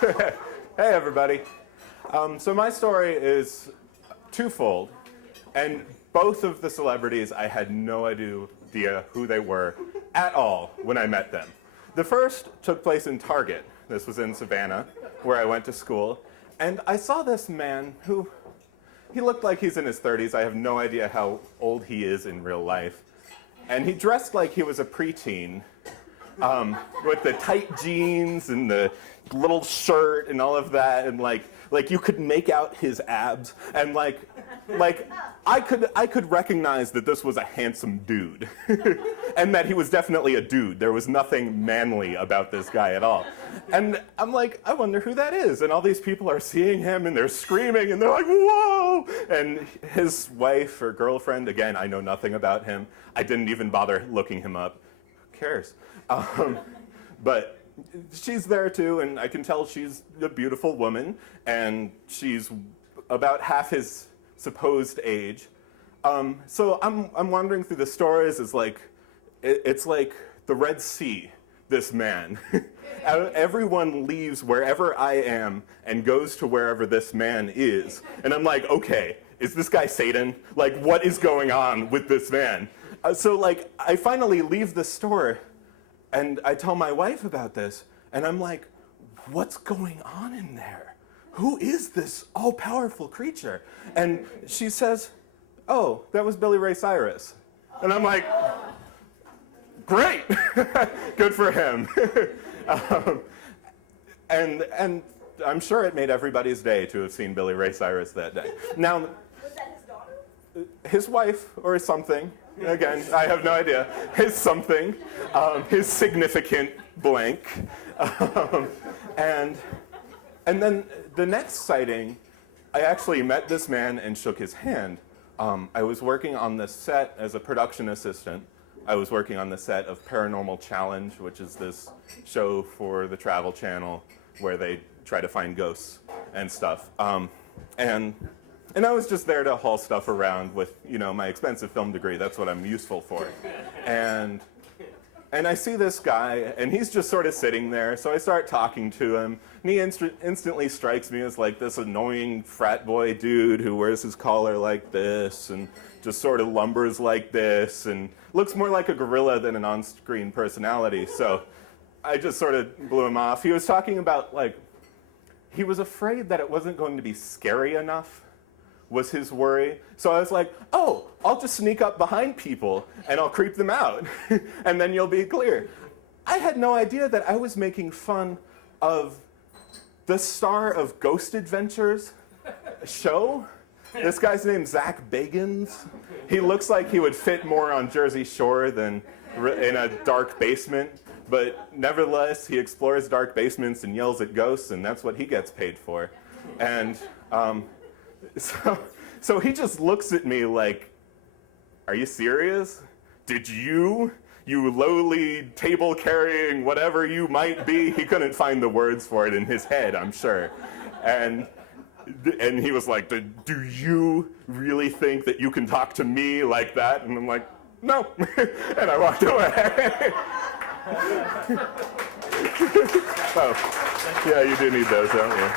Hey, everybody. So my story is twofold, and both of the celebrities I had no idea who they were at all when I met them. The first took place in Target. This was in Savannah, where I went to school, and I saw this man who, he looked like he's in his 30s. I have no idea how old he is in real life. And he dressed like he was a preteen, with the tight jeans and the little shirt and all of that, and like you could make out his abs, and like I could recognize that this was a handsome dude, and that he was definitely a dude. There was nothing manly about this guy at all. And I'm like, I wonder who that is. And all these people are seeing him, and they're screaming, and they're like, whoa! And his wife or girlfriend, again, I know nothing about him. I didn't even bother looking him up. Who cares? But she's there too, and I can tell she's a beautiful woman, and she's about half his supposed age. So I'm wandering through the stores. It's like the Red Sea, this man. Everyone leaves wherever I am and goes to wherever this man is. And I'm like, okay, is this guy Satan? Like, what is going on with this man? So like, I finally leave the store, and I tell my wife about this, and I'm like, what's going on in there? Who is this all-powerful creature? And she says, oh, that was Billy Ray Cyrus. And I'm like, great, good for him. And I'm sure it made everybody's day to have seen Billy Ray Cyrus that day. Now, Was that his daughter? his wife or something. Again, I have no idea. His something, his significant blank. And then the next sighting, I actually met this man and shook his hand. I was working on the set as a production assistant. I was working on the set of Paranormal Challenge, which is this show for the Travel Channel where they try to find ghosts and stuff. And I was just there to haul stuff around with, my expensive film degree. That's what I'm useful for. And I see this guy, and he's just sort of sitting there. So I start talking to him, and he instantly strikes me as like this annoying frat boy dude who wears his collar like this and just sort of lumbers like this and looks more like a gorilla than an on-screen personality. So I just sort of blew him off. He was talking about he was afraid that it wasn't going to be scary enough, was his worry. So I was like, oh, I'll just sneak up behind people and I'll creep them out and then you'll be clear. I had no idea that I was making fun of the star of Ghost Adventures show. This guy's named Zach Bagans. He looks like he would fit more on Jersey Shore than in a dark basement, but nevertheless, he explores dark basements and yells at ghosts, and that's what he gets paid for. And so he just looks at me like, are you serious? Did you lowly table-carrying whatever you might be? He couldn't find the words for it in his head, I'm sure. And he was like, do you really think that you can talk to me like that? And I'm like, no. And I walked away. Oh, yeah, you do need those, don't you?